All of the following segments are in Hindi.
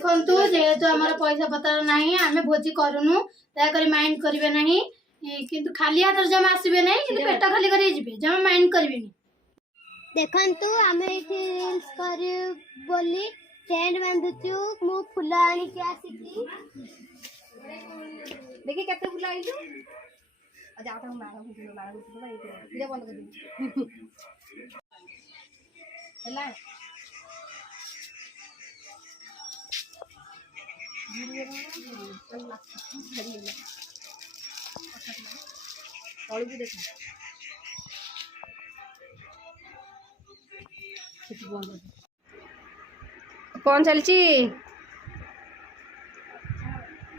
देखु जेहेतु आम पैसा पतर ना आम भोजी करूनु दयाक माइंड करेंगे ना किंतु खाली हाथ जमा आसबे ना कि पेट खाली कर जमा माइंड करेंगे। देखु आम रील्स कर बोली टेंट बांधुचु मु फूल आनिक आसिकी देखी केते फूल आइलु जाओ ता माला घुसिलो ये बंद कर दी हला भी देखा कौन चलची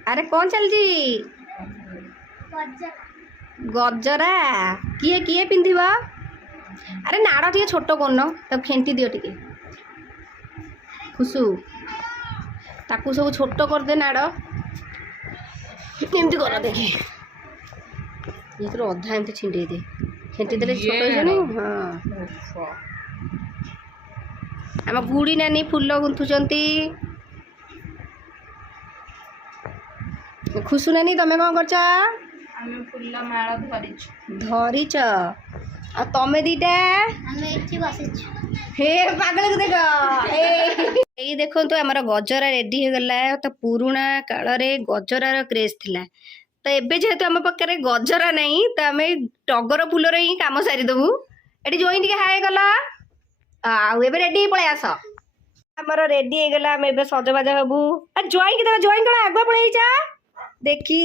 अरे कौन चलची गजरा किए किए पिंधिब अरे नाड़ टे छोट कौन तब फेंटी दियो टे खुशु ताकू सब छोट करदे नाड़ एमती कर देखे ये अधा एमती छिंडे दे फेंटी देले छोट हो हाँ आम बुढ़ी नानी फूल गुंथुचंती खुशु नानी तमें कौन कर फूल माला धरीच आ तमें दीटा हे पागल को देख ए देखो तो आमर गजरा रेडी हो गला तो पुराना काल रे गजरार क्रेज थिला तो एबे जेहेतु आम पाखे गजरा नहीं तो आम टगर फूलर ही कम सारीदेबू ये जो टे हाय गला आउ एबे रेडी पळे आस आमर रेडी हो गला आम एबे सजबाज हबू आ जॉइन के जॉइन कौन आगुआ पळेइचा देखी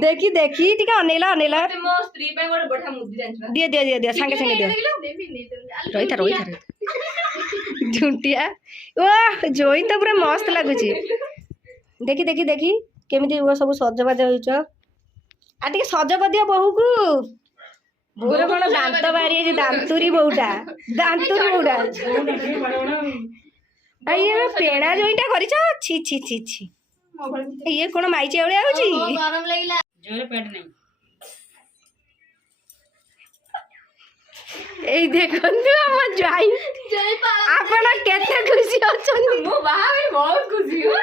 देखी देखी टी अनेला अनेला दिए दिए दिए दिए सांगे सांगे दिए रही था झुंटिया ओ जोइन तो पूरा मस्त लगुच देखी देखी देखी केमिति वो सब सजबाज होइछ आ टिके सज कर दियो बहू को बोर कौन दांत बारी दांतुरी बहुटा ये पेड़ा जोईटा करिछ छी छी छी छी ये कोन माइचे ओळे आउची गरम लागला जोरे पेट नहीं ए देखंतु हम जाई आपण केते खुशी अछन मो बाहा में बहुत खुशी हो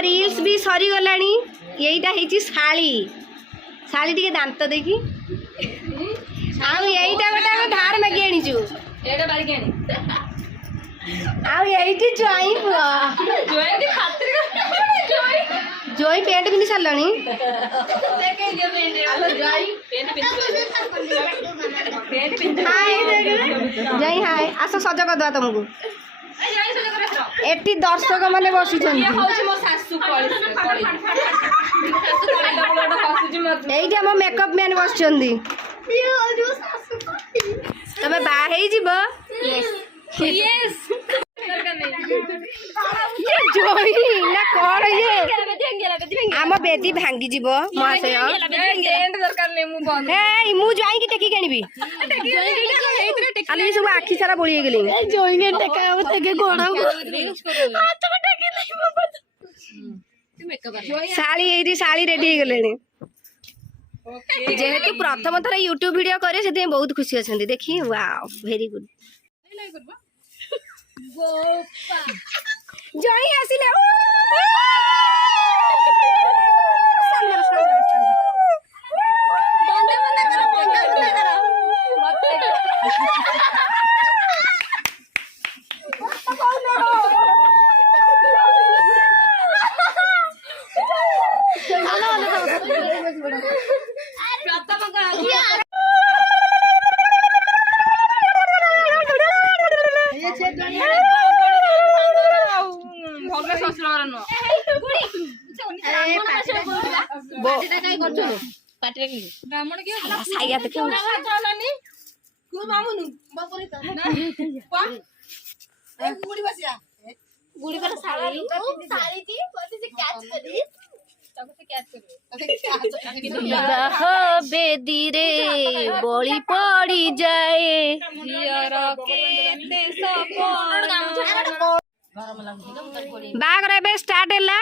रील्स भी सरी गलानी यहीटा है शाली शाली टी दांत देखी आईटा गोटे धार मागी आनीचु जोई जोई पेंट पिंधि सारे जई हाय आस सज करदे तुमको एटी दर्शक माने बसुछन एइटी हम मेकअप मैन बसछंदी तबे बा हेई जीबो यस ये जोई ना कोन ये आम बेदी भांगी जीवो महाशय ए मु जाई की टेकी केनिबी आली सब आखी सारा बोली गेली जोई ने टेका तके गोड़ा हाथ में टेकी नहीं साली एदी साली रेडी हो गेलेनी जेहेतु प्रथम थर यूट्यूब वीडियो करे से बहुत खुशी अछंती देखी वाओ वेरी गुड जोई आसिले ସାଇଆ ଦେଖିବୁ ବିବାହ ବେଦିରେ ବଳି ପଡି ଯାଏ ବାହାଘର ଏବେ ଷ୍ଟାର୍ଟ ହେଲା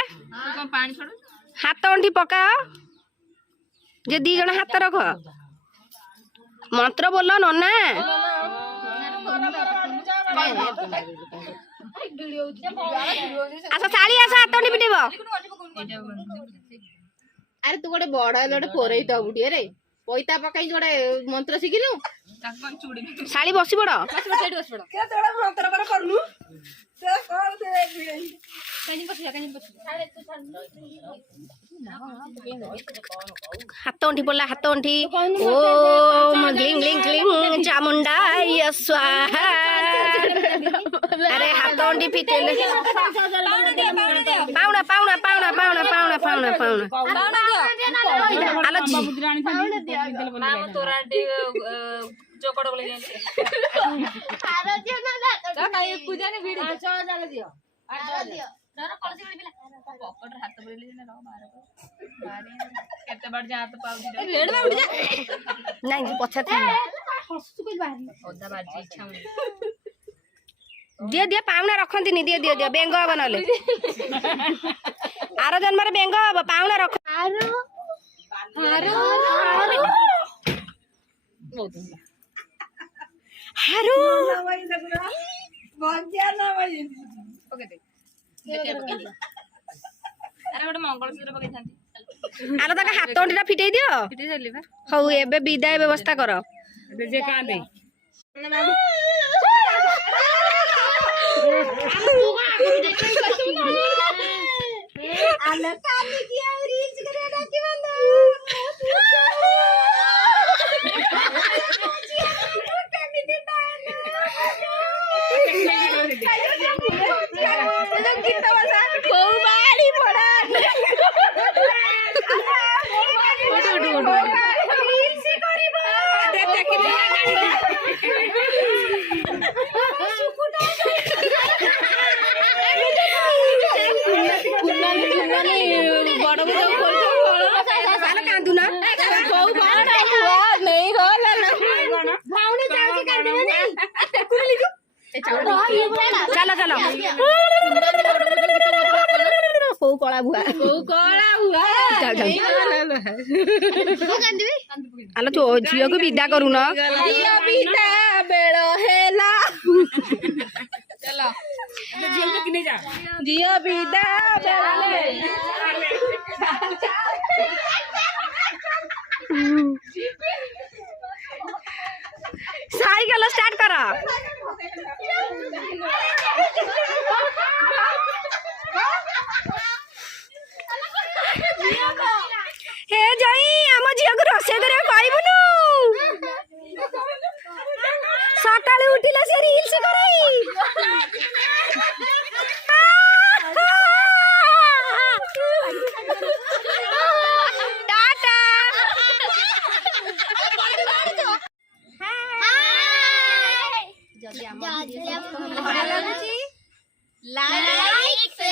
ହାତ ଅଣ୍ଠି ପକାଅ ଯେ 2 ଜଣ ହାତ ରଖ ମନ୍ତ୍ର ବୋଲ ନନା ଆସ ଶାଳି ଆସ ହାତ ଅଣ୍ଠି ପିଟିବ ଆରେ ତୁ ଗୋଟେ ବଡ ହେଲେ ଗୋଟେ ପୋରେଇ ଦବୁ ଟିକେ ରେ ପଇତା ପକାଇ ଗୋଟେ ମନ୍ତ୍ର ଶିଖିଲୁ ଶାଳି ବସି ପଡ ହାତ ଅଣ୍ଠି ପଡିଲା ହାତ ଅଣ୍ଠି ଓମ୍ ଗ୍ଲିଂ ଗ୍ଲିଂ ଗ୍ଲିଂ ଚାମୁଣ୍ଡାୟ ସ୍ୱାହା ଆରେ ହାତ ଅଣ୍ଠି ଫିଟେଇଲେ ପାଉଣା ପାଉଣା ପାଉଣା ପାଉଣା ପାଉଣା ପାଉଣା ପାଉଣା ଆଲୋ ନାଇଁ ପଛରେ ଦିଅ ଦିଅ ପାଉଣା ରଖନ୍ତିନି ଦିଅ ଦିଅ ଦିଅ ବେଙ୍ଗ ହବ ନହେଲେ ଆର ଜନ୍ମରେ ବେଙ୍ଗ ହବ ପାଉଣା ରଖ ଆର ତାଙ୍କ ହାତ ଅଣ୍ଟିଟା ଫିଟେଇ ଦିଅ ହଉ ଏବେ ବିଦାୟ ବ୍ୟବସ୍ଥା କର କାନ୍ଦୁନା ଚାଲ ଚାଲ କୋଉ କଳା ଭୁଆ ଆଲୋ ତୁ ଝିଅକୁ ବିଦା କରୁନ ବେଳ ହେଲା ଝିଅ ବିଦା ସାଇକେଲ ଷ୍ଟାର୍ଟ କର ହେ ଯାଇ ଆମ ଝିଅକୁ ରୋଷେଇ କରିବାକୁ କହିବୁନୁ ସକାଳେ ଉଠିଲେ ସେ ରିଲ୍ସ କରାଇ ଟାଟା ଯଦି ଆମ ଲାଇକ୍